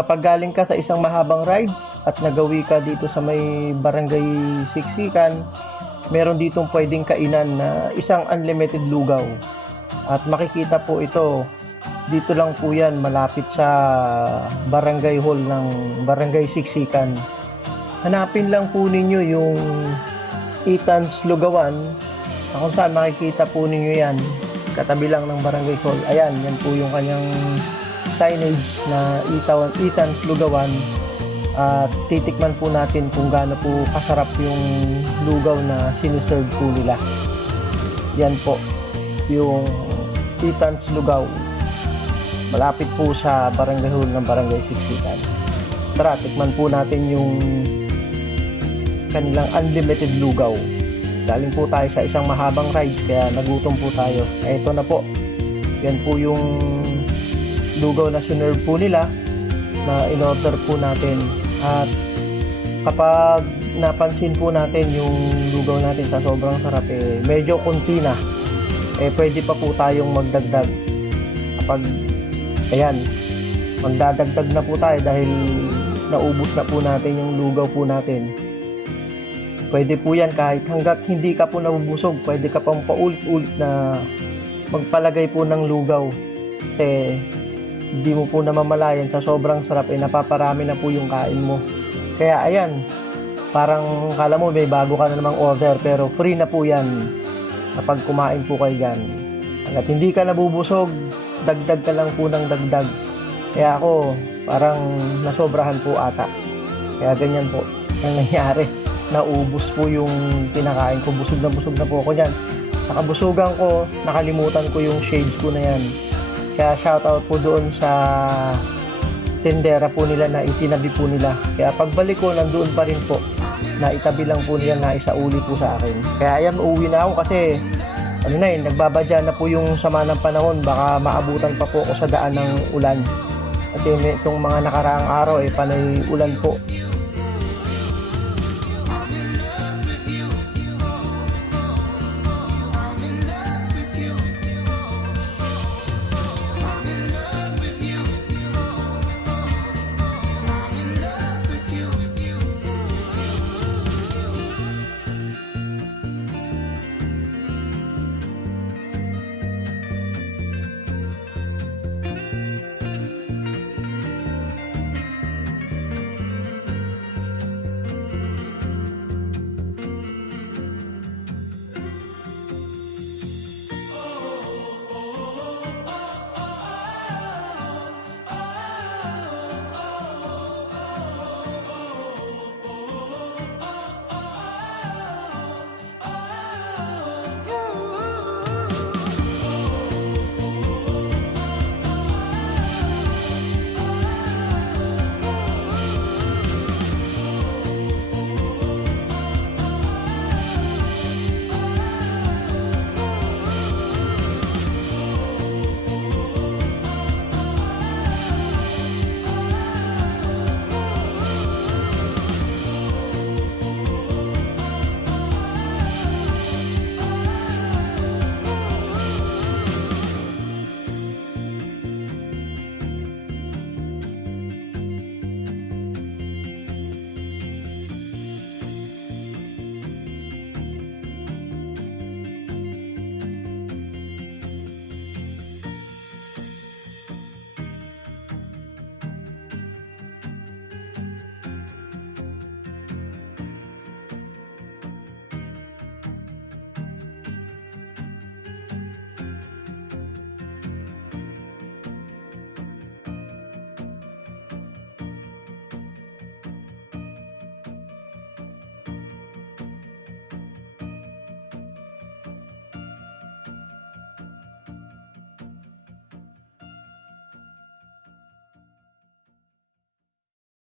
kapag galing ka sa isang mahabang ride at nagawi ka dito sa may Barangay Siksikan, meron ditong pwedeng kainan na isang unlimited lugaw. At makikita po ito, dito lang po yan, malapit sa Barangay Hall ng Barangay Siksikan. Hanapin lang po ninyo yung Ethan's Lugawan, kung saan makikita po ninyo yan, katabi lang ng Barangay Hall. Ayan, yan po yung kanyang signage na Ethan's Lugawan. At titikman po natin kung gaano po kasarap yung lugaw na siniserve po nila. Yan po yung Ethan's Lugaw, malapit po sa Barangay Hall ng Barangay Siksikan. Tara, tikman po natin yung kanilang unlimited lugaw. Galing po tayo sa isang mahabang ride kaya nagutom po tayo. Ito na po, yan po yung lugaw na sinerve po nila na in-order po natin. At kapag napansin po natin yung lugaw natin sa sobrang sarap, medyo konti na, pwede pa po tayong magdagdag. Kapag ayan, magdadagdag na po tayo dahil naubos na po natin yung lugaw po natin. Pwede po yan kahit hanggat hindi ka po nabubusog, pwede ka pang paulit-ulit na magpalagay po ng lugaw. Kasi hindi mo po namamalayan sa sobrang sarap, napaparami na po yung kain mo. Kaya ayan, parang kala mo may bago ka na namang order, pero free na po yan kapag kumain po kayo dyan. Hanggat hindi ka nabubusog, dagdag ka lang po ng dagdag. Kaya ako, parang nasobrahan po ata. Kaya ganyan po ang nangyari. Naubos po yung kinakain ko. Busog na po ako dyan. Sa kabusugan ko, nakalimutan ko yung shades ko na yan. Kaya shoutout po doon sa tindera po nila na itinabi po nila. Kaya pagbalik ko, nandoon pa rin po na itabi lang po nila na isauli po sa akin. Kaya ayan, uuwi na ako kasi nagbabadya na po yung sama ng panahon. Baka maabutan pa po ako sa daan ng ulan. Kasi itong mga nakaraang araw, panay ulan po.